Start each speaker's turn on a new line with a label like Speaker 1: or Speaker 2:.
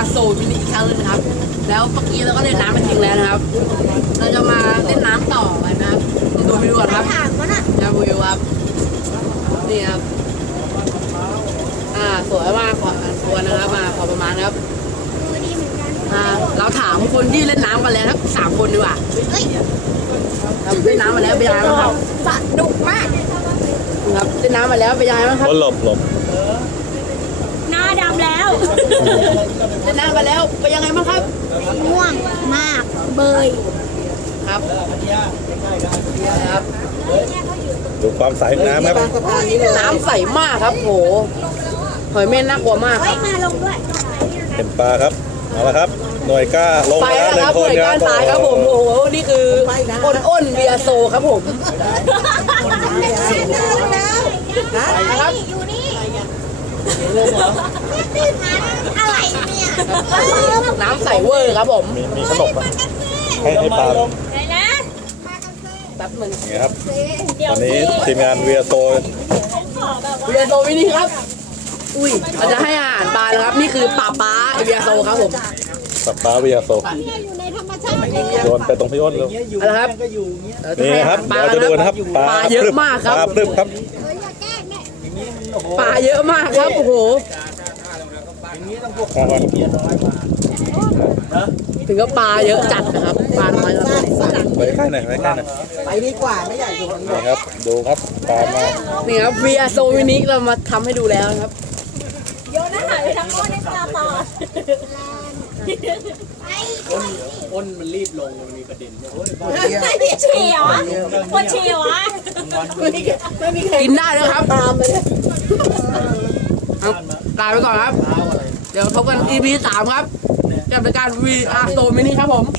Speaker 1: โซมินิอีกครั้งนึงนะครับแล้วเมื่อกี้เราก็เล่นน้ำมันทิ้งแล้วนะครับเราจะมาเล่นน้ำต่อกันนะครับดูวิวก่อนครับจะวิวครับนี่ครับสวยมากขอตัวนะครับขอประมาณครับเราถามคนที่เล่นน้ำกันแล้วครับ3 คนดีกว่าครับเล่นน้ำมาแล้วเป็นยังไงบ้างครับสนุกมากครับเล่นน้ำมาแล้วเป็นยังไงบ้างครับ
Speaker 2: หลบ
Speaker 3: หน้าดำแล้ว
Speaker 1: เล่นน้ำมาแล้วเป็นยังไงบ้างครับ
Speaker 3: ม่วงมากเบย
Speaker 1: ครับ
Speaker 2: ดูความใสของน้ำครับ
Speaker 1: น้ำใสมากครับโหหอยเม่นน่ากลัวมากครับ
Speaker 3: มาลงด้วย
Speaker 2: เห็นปลาครับเอาละครับหน่วยกล้าลง
Speaker 1: ไป
Speaker 2: มา
Speaker 1: แล้วครับหน่วยการสายครับผมโอ้โหนี่คืออ้นเบียโซครับผมนะครับ
Speaker 3: อยู่นี่อะไรเนี่ย
Speaker 1: น้ำใสเวอร์ครับผม
Speaker 2: มีขนมไหมให้ปลา
Speaker 3: ไหนนะ
Speaker 1: แป๊บนึง
Speaker 2: นี่ครับตอนนี้ทีมงานเวียโซ
Speaker 1: เบียโซมินิครับอุ้ยเราจะให้อาหารปลาแล้วครับนี่คือปลาเบียโซครับผม
Speaker 2: สับปลาเวียโซ
Speaker 3: อยู่ในธรรมชาติ
Speaker 2: โยนไปตรงพี่อ้นเลย
Speaker 1: เอาละครับ
Speaker 2: นี่นะครับ
Speaker 1: ปลา
Speaker 2: เราจะดูนะครับ
Speaker 1: ปลาเยอะมากครับ
Speaker 2: ปลาปลึบครับ
Speaker 1: ปลาเยอะมากครับโอ้โหถึงก็ปลาเยอะจัดนะครับปลาน้อยครับ
Speaker 2: ไปใกล้หน่อยไปใกล้หน่อย
Speaker 4: ไปดีกว่าไม่ใหญ่กว่า
Speaker 2: นี่ครับดูครับปลามา
Speaker 1: นี่ครับเบียโซมินิเรามาทำให้ดูแล้วนะครับ
Speaker 3: โยนอาหารไปทั้งหมดในปลาปอด
Speaker 4: อ้นมันรีบลงมันมีประเด็นเนี่ย
Speaker 3: เฉียวอ่ะปวดเฉียวอ่ะ
Speaker 1: กินได้แล้วครับตามไปเลยลาไปก่อนครับ เดี๋ยวพบกัน EP 3 ครับกับรายการ VR Store Mini ครับผม